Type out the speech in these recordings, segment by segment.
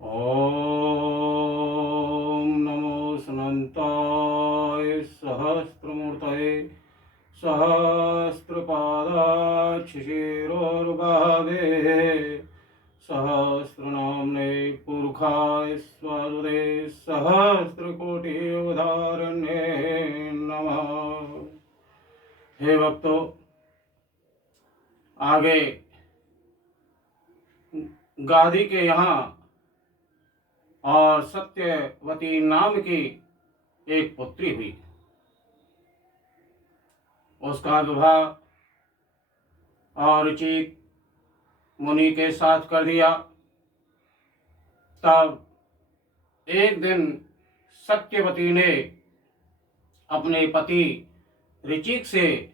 ॐ नमो सनन्ताय सहस्रमूर्तये सहस्रपादाच्छिशिरोर्भावे सहस्रनाम्ने पुरुषाय स्वदे सहस्रकोटिउदाहरणे नमः। हे भक्तों, आगे गादी के यहाँ और सत्यवती नाम की एक पुत्री हुई। उसका विवाह और ऋचिक मुनि के साथ कर दिया। तब एक दिन सत्यवती ने अपने पति ऋचिक से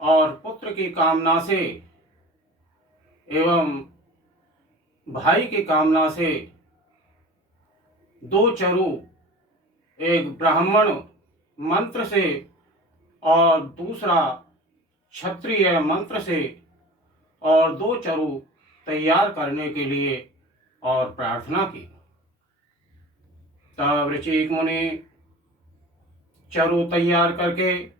और पुत्र की कामना से एवं भाई की कामना से दो चरु, एक ब्राह्मण मंत्र से और दूसरा क्षत्रिय मंत्र से, और दो चरु तैयार करने के लिए और प्रार्थना की। तब ऋचिक मुनि चरु तैयार करके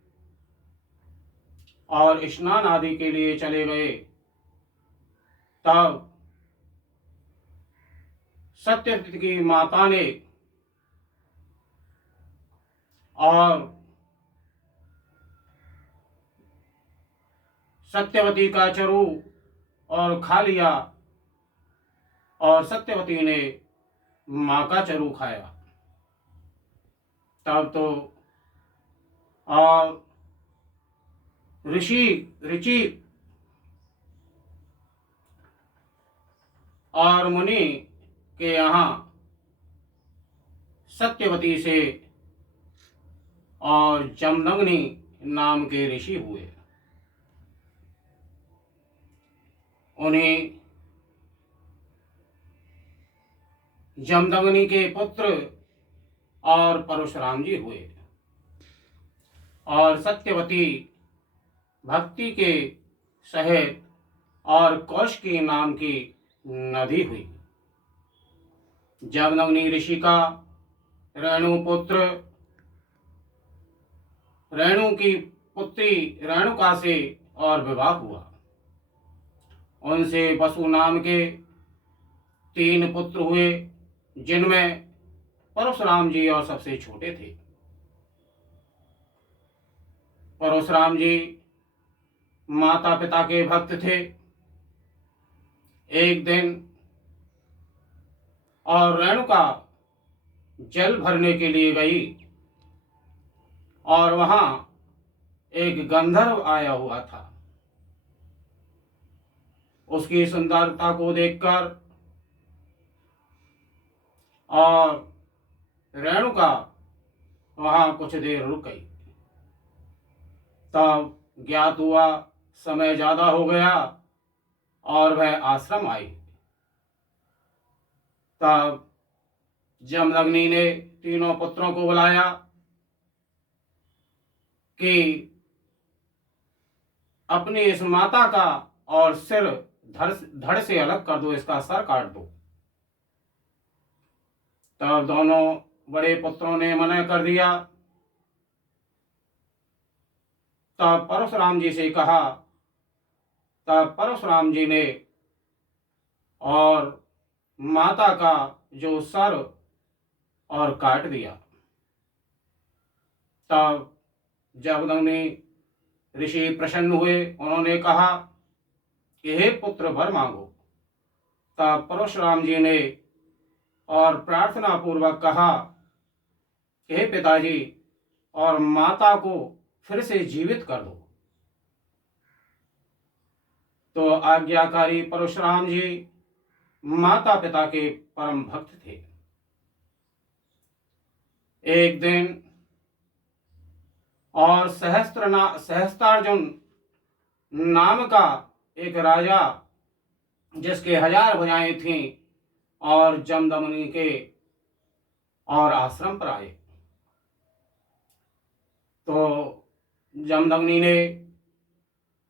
और स्नान आदि के लिए चले गए। तब सत्यवती की माता ने और सत्यवती का चरु और खा लिया और सत्यवती ने माँ का चरु खाया। तब तो और ऋषि और मुनि के यहाँ सत्यवती से और जमदग्नि नाम के ऋषि हुए। उन्हें जमदग्नि के पुत्र और परशुराम जी हुए और सत्यवती भक्ति के सहित और कौशिकी नाम की नदी हुई। जमदग्नि ऋषि का रेणु पुत्र रेणु की पुत्री रेणुका से और विवाह हुआ। उनसे वसु नाम के 3 पुत्र हुए, जिनमें परशुराम जी और सबसे छोटे थे। परशुराम जी माता पिता के भक्त थे। एक दिन और रेणुका जल भरने के लिए गई और वहां एक गंधर्व आया हुआ था। उसकी सुंदरता को देखकर और रेणुका वहां कुछ देर रुक गई। तब ज्ञात हुआ समय ज्यादा हो गया और वह आश्रम आई। तब जमदग्नि ने तीनों पुत्रों को बुलाया कि अपनी इस माता का और सिर धड़ से अलग कर दो, इसका सर काट दो। तब दोनों बड़े पुत्रों ने मना कर दिया। तब परशुराम जी से कहा। तब परशुराम जी ने और माता का जो सर और काट दिया। तब जमदग्नि ऋषि प्रसन्न हुए। उन्होंने कहा कि हे पुत्र, वर मांगो। तब परशुराम जी ने और प्रार्थना पूर्वक कहा कि हे पिताजी, और माता को फिर से जीवित कर दो। तो आज्ञाकारी परशुराम जी माता पिता के परम भक्त थे। एक दिन और सहस्त्रार्जुन नाम का एक राजा, जिसके 1000 भुजाएं थीं, और जमदग्नि के और आश्रम पर आए। तो जमदग्नि ने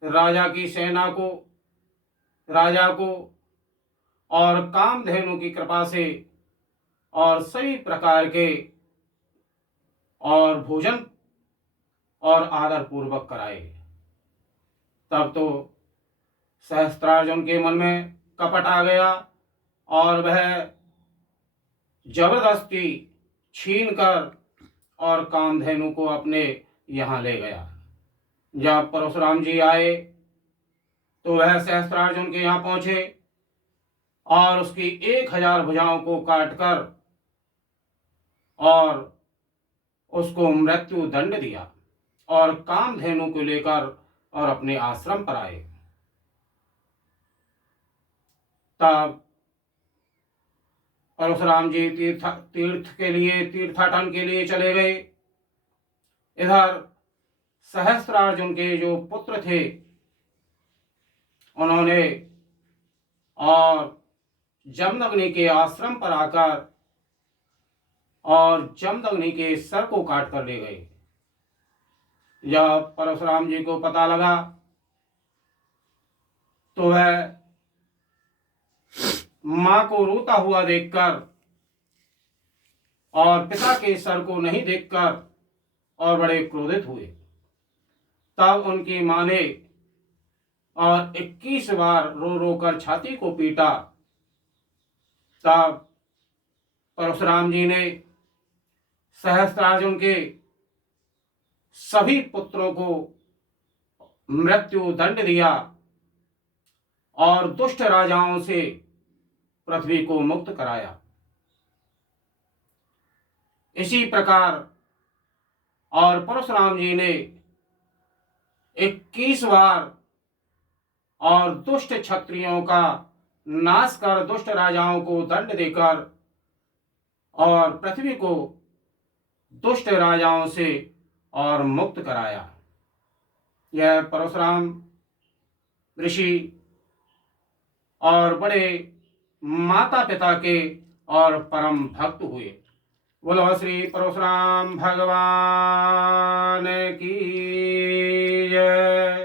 राजा को और कामधेनु की कृपा से और सभी प्रकार के और भोजन और आदर पूर्वक कराए। तब तो सहस्त्रार्जुन के मन में कपट आ गया और वह जबरदस्ती छीन कर और कामधेनु को अपने यहाँ ले गया। जब परशुराम जी आए तो वह सहस्त्रार्जुन के यहाँ पहुंचे और उसकी 1000 भुजाओं को काटकर और उसको मृत्यु दंड दिया और कामधेनु को लेकर और अपने आश्रम पर आए। तब परशुराम जी तीर्थ के लिए तीर्थाटन के लिए चले गए। इधर सहस्त्रार्जुन के जो पुत्र थे उन्होंने और जमदग्नि के आश्रम पर आकर और जमदग्नि के सर को काट कर ले गए। जब परशुराम जी को पता लगा तो वह मां को रोता हुआ देखकर और पिता के सर को नहीं देखकर और बड़े क्रोधित हुए। तब उनकी मां ने और 21 बार रो रो कर छाती को पीटा। तब परशुराम जी ने सहस्त्रार्जुन के सभी पुत्रों को मृत्यु दंड दिया और दुष्ट राजाओं से पृथ्वी को मुक्त कराया। इसी प्रकार और परशुराम जी ने 21 बार और दुष्ट क्षत्रियों का नाश कर दुष्ट राजाओं को दंड देकर और पृथ्वी को दुष्ट राजाओं से और मुक्त कराया। यह परशुराम ऋषि और बड़े माता पिता के और परम भक्त हुए। बोलो श्री परशुराम भगवान की जय।